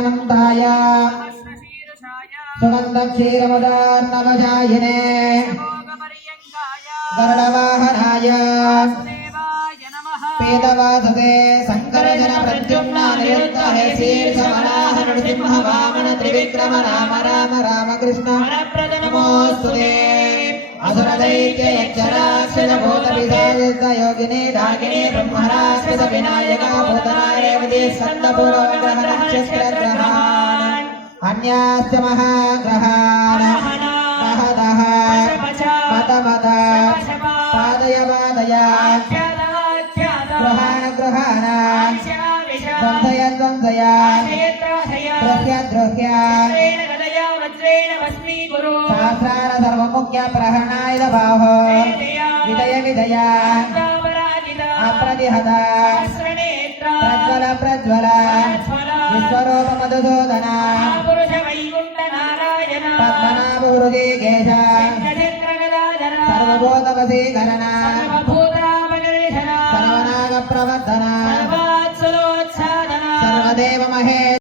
सर्वलोकानन्ताय सुगन्धक्षीरमुदार्णवजायिने गरुडवाहनाय पीतवासते शङ्करजन प्रद्युम्न निरुक्त हे शीर्षवराह नृसिंह वामन त्रिविक्रम राम राम रामकृष्ण नमोऽस्तुते असुरदैत्य यक्षराक्षस भूतपिशाच योगिनी डाकिनी ब्रह्मराक्षस विनायक भूतनारेवती स्कन्दपूर्वग्रहनक्षत्रग्रहान् अन्याश्च महाग्रहान् दह मत पादय ग्रहाण ध्वंसय द्रोह्य सहस्रार सर्वमुख्य प्रहणायुध बाहो विदय अप्रतिहत प्रज्वल विश्वरूप मधुसूदन पद्मनाभ हृदय केश सर्वभूत वशीकरण